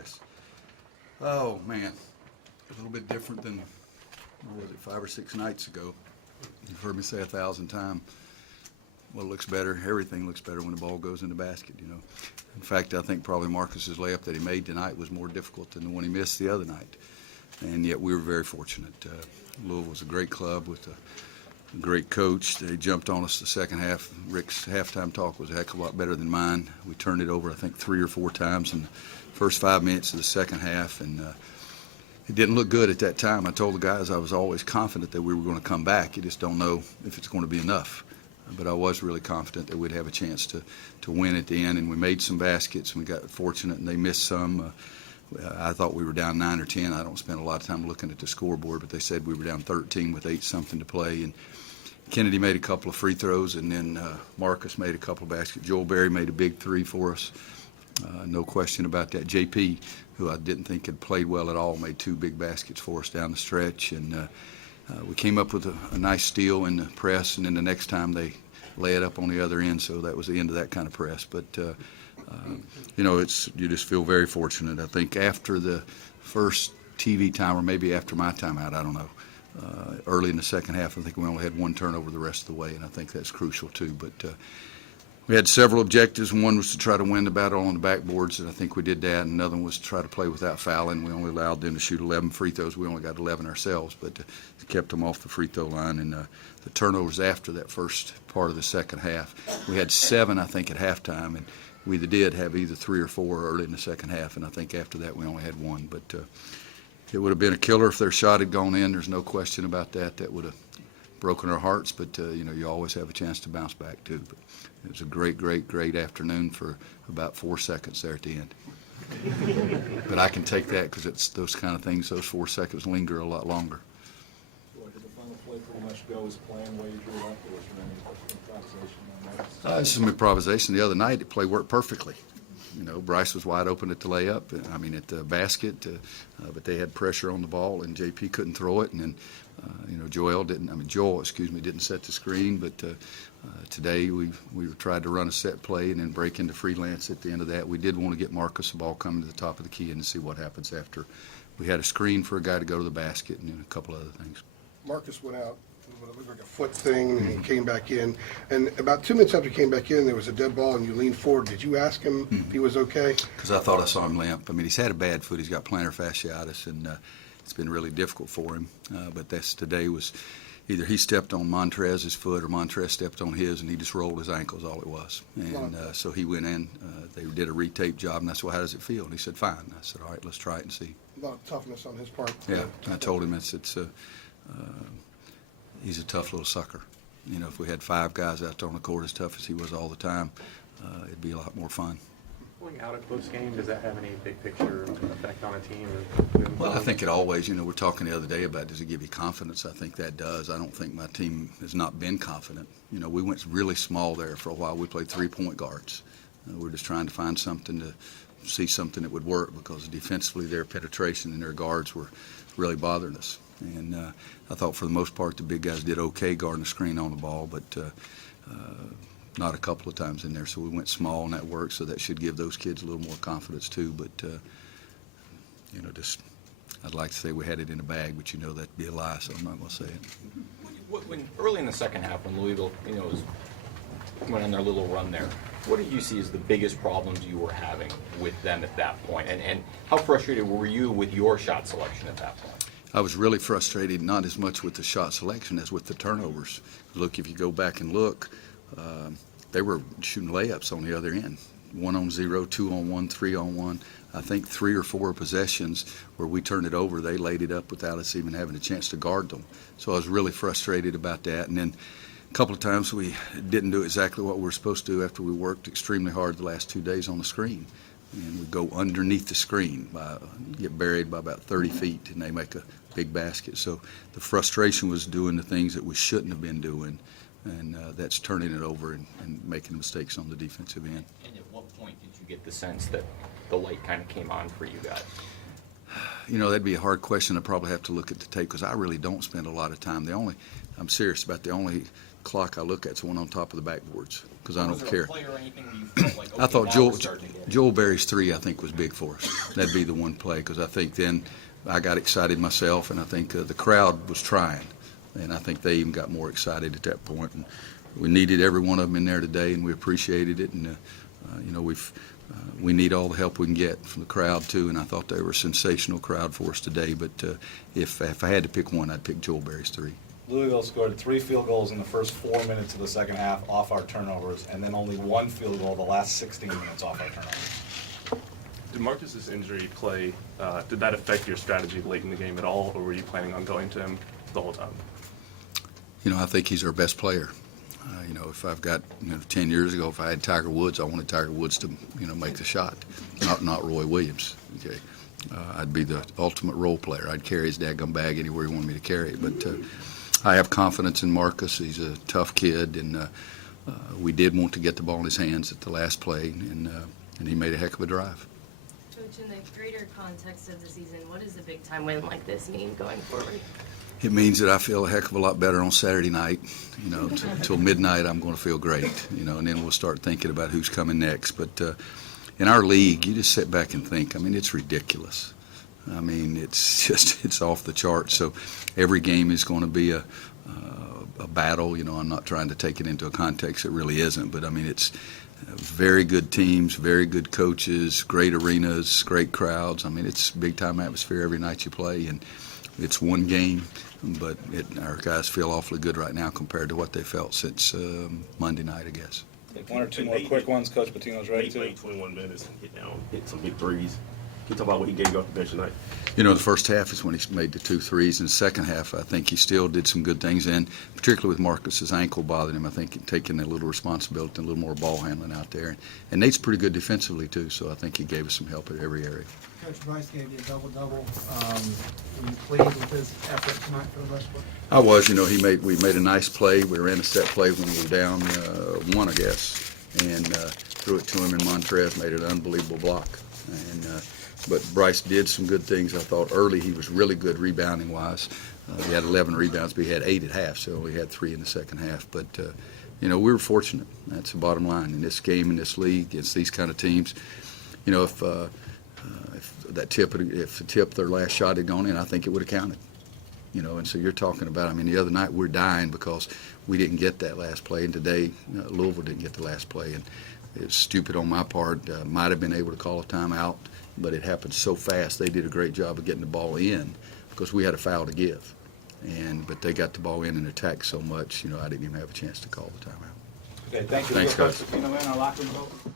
guess. Oh, man. A little bit different than, what was it, 5 or 6 nights ago. You've heard me say 1,000 times. Well, it looks better. Everything looks better when the ball goes in the basket, you know. In fact, I think probably Marcus's layup that he made tonight was more difficult than the one he missed the other night. And yet we were very fortunate. Louisville was a great club with a great coach. They jumped on us the second half. Rick's halftime talk was a heck of a lot better than mine. We turned it over, I think, 3 or 4 times in the first 5 minutes of the second half. And it didn't look good at that time. I told the guys I was always confident that we were going to come back. You just don't know if it's going to be enough. But I was really confident that we'd have a chance to win at the end. And we made some baskets, and we got fortunate, and they missed some. I thought we were down 9 or 10. I don't spend a lot of time looking at the scoreboard, but they said we were down 13 with 8-something to play. And Kennedy made a couple of free throws, and then Marcus made a couple of baskets. Joel Berry made a big 3 for us. No question about that. JP, who I didn't think had played well at all, made 2 big baskets for us down the stretch. And we came up with a nice steal in the press, and then the next time they lay it up on the other end, so that was the end of that kind of press. But you know, you just feel very fortunate. I think after the first TV time, or maybe after my timeout, I don't know, early in the second half, I think we only had 1 turnover the rest of the way, and I think that's crucial too. But we had several objectives. One was to try to win the battle on the backboards, and I think we did that. And another one was to try to play without fouling. We only allowed them to shoot 11 free throws. We only got 11 ourselves, but kept them off the free throw line. And the turnovers after that first part of the second half, we had 7, I think, at halftime, and we did have either 3 or 4 early in the second half, and I think after that we only had 1. But it would have been a killer if their shot had gone in. There's no question about that. That would have broken our hearts, but you know, you always have a chance to bounce back too. But it was a great, great, great afternoon for about 4 seconds there at the end. But I can take that because it's those kind of things, those 4 seconds linger a lot longer. Well, did the final play pretty much go as planned while you drew up, or was there any improvisation on that? This is some improvisation. The other night, the play worked perfectly. You know, Bryce was wide open at the layup, I mean at the basket, but they had pressure on the ball, and JP couldn't throw it. And then, you know, Joel, didn't set the screen. But today we tried to run a set play and then break into freelance at the end of that. We did want to get Marcus the ball coming to the top of the key and see what happens after. We had a screen for a guy to go to the basket and then a couple other things. Marcus went out. It looked like a foot thing, and he came back in. And about 2 minutes after he came back in, there was a dead ball, and you leaned forward. Did you ask him if he was okay? Because I thought I saw him limp. I mean, he's had a bad foot. He's got plantar fasciitis, and it's been really difficult for him. But today was either he stepped on Montrez's foot or Montrez stepped on his, and he just rolled his ankles, all it was. And so he went in. They did a retape job, and I said, well, how does it feel? And he said, fine. I said, all right, let's try it and see. A lot of toughness on his part. Yeah, I told him he's a tough little sucker. You know, if we had 5 guys out there on the court as tough as he was all the time, it'd be a lot more fun. Pulling out a close game, does that have any big picture effect on a team? Well, I think it always, you know, we're talking the other day about does it give you confidence? I think that does. I don't think my team has not been confident. You know, we went really small there for a while. We played 3-point guards. We're just trying to find something to see something that would work because defensively their penetration and their guards were really bothering us. And I thought for the most part the big guys did okay guarding the screen on the ball, but not a couple of times in there. So we went small and that worked, so that should give those kids a little more confidence too. But, you know, just I'd like to say we had it in a bag, but you know that'd be a lie, so I'm not going to say it. When early in the second half, when Louisville, you know, went on their little run there, what did you see as the biggest problems you were having with them at that point? And how frustrated were you with your shot selection at that point? I was really frustrated, not as much with the shot selection as with the turnovers. Look, if you go back and look, they were shooting layups on the other end. 1-on-0, 2-on-1, 3-on-1. I think 3 or 4 possessions where we turned it over, they laid it up without us even having a chance to guard them. So I was really frustrated about that. And then a couple of times we didn't do exactly what we were supposed to do after we worked extremely hard the last 2 days on the screen. And we go underneath the screen, get buried by about 30 feet, and they make a big basket. So the frustration was doing the things that we shouldn't have been doing, and that's turning it over and making mistakes on the defensive end. And at what point did you get the sense that the light kind of came on for you guys? You know, that'd be a hard question. I'd probably have to look at the tape because I really don't spend a lot of time. I'm serious about the only clock I look at is the one on top of the backboards, because I don't Was there care. a play or anything where you felt like, I okay, thought now we're starting to get it? Joel Berry's 3, I think, was big for us. That'd be the one play, because I think then I got excited myself, and I think the crowd was trying. And I think they even got more excited at that point. And we needed every one of them in there today, and we appreciated it. And, we need all the help we can get from the crowd, too. And I thought they were a sensational crowd for us today. But if I had to pick one, I'd pick Joel Berry's 3. Louisville scored 3 field goals in the first 4 minutes of the second half off our turnovers, and then only 1 field goal the last 16 minutes off our turnovers. Did Marcus's injury play, did that affect your strategy late in the game at all, or were you planning on going to him the whole time? I think he's our best player. If I've got, 10 years ago, if I had Tiger Woods, I wanted Tiger Woods to, make the shot, not Roy Williams. Okay, I'd be the ultimate role player. I'd carry his dadgum bag anywhere he wanted me to carry it. But I have confidence in Marcus. He's a tough kid, and we did want to get the ball in his hands at the last play, and he made a heck of a drive. Coach, in the greater context of the season, what does a big-time win like this mean going forward? It means that I feel a heck of a lot better on Saturday night. Till midnight I'm going to feel great, and then we'll start thinking about who's coming next. But in our league, you just sit back and think, it's ridiculous. It's off the charts. So every game is going to be a battle. I'm not trying to take it into a context it really isn't, but it's very good teams, very good coaches, great arenas, great crowds. It's big-time atmosphere every night you play, and it's one game, but our guys feel awfully good right now compared to what they felt since Monday night, I guess. One or two more quick ones, Coach Patino's ready He to. played 21 minutes and hit some big threes. Can you talk about what he gave you off the bench tonight? The first half is when he made the 2 threes. In the second half, I think he still did some good things, and particularly with Marcus's ankle bothering him, I think taking a little responsibility and a little more ball handling out there. And Nate's pretty good defensively, too, so I think he gave us some help at every area. Coach Bryce gave you a double-double. Were you pleased with his effort tonight for the Westbrook? I was. We made a nice play. We ran a set play when we were down 1, I guess, and threw it to him, and Montrez made an unbelievable block. But Bryce did some good things. I thought early he was really good rebounding-wise. He had 11 rebounds, but he had 8 at half, so only had 3 in the second half. But, we were fortunate. That's the bottom line. In this game, in this league, against these kind of teams, if the tip, their last shot had gone in, I think it would have counted. And so you're talking about, the other night we're dying because we didn't get that last play, and today Louisville didn't get the last play. And it was stupid on my part. Might have been able to call a timeout, but it happened so fast. They did a great job of getting the ball in because we had a foul to give. But they got the ball in and attacked so much, I didn't even have a chance to call the timeout. Okay, thank you. Thanks, guys. Coach Patino in our locker room.